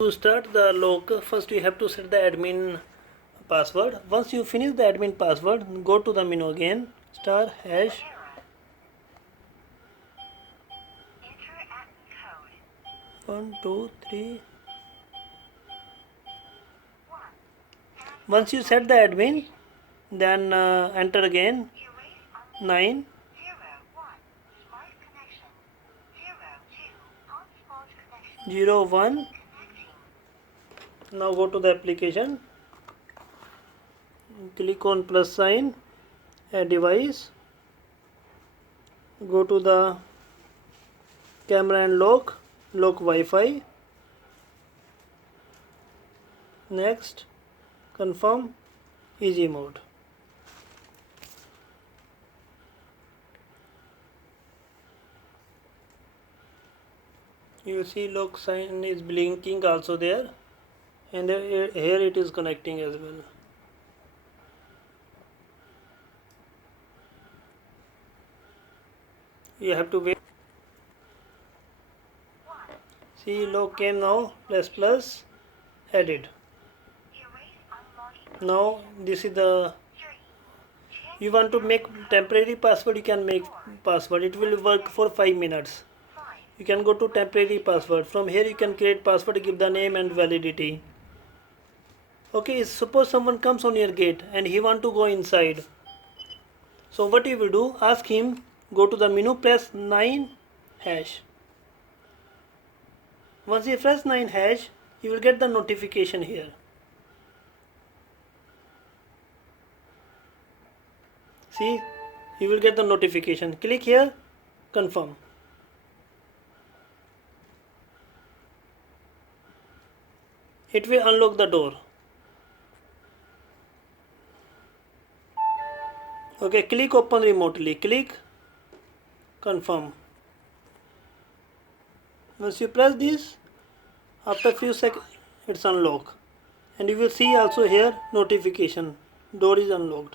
To start the lock, first you have to set the admin password. Once you finish the admin password, go to the menu again, star hash 1 2 3. Once you set the admin, then enter again 9 0 1. Now go to the application, click on plus sign, add device, go to the camera and lock Wi-Fi. Next, confirm easy mode. You see lock sign is blinking also there, and here it is connecting as well. You have to wait. See, lock came now, plus added. Now this is the, you want to make temporary password, you can make password. It will work for 5 minutes. You can go to temporary password. From here you can create password, give the name and validity. Okay, suppose someone comes on your gate and he want to go inside. So what you will do, ask him, go to the menu, press 9 hash. Once you press 9 hash, you will get the notification here. See, you will get the notification. Click here, confirm. It will unlock the door. Okay, click open remotely. Click confirm. Once you press this, after few seconds it's unlocked, and you will see also here notification, door is unlocked.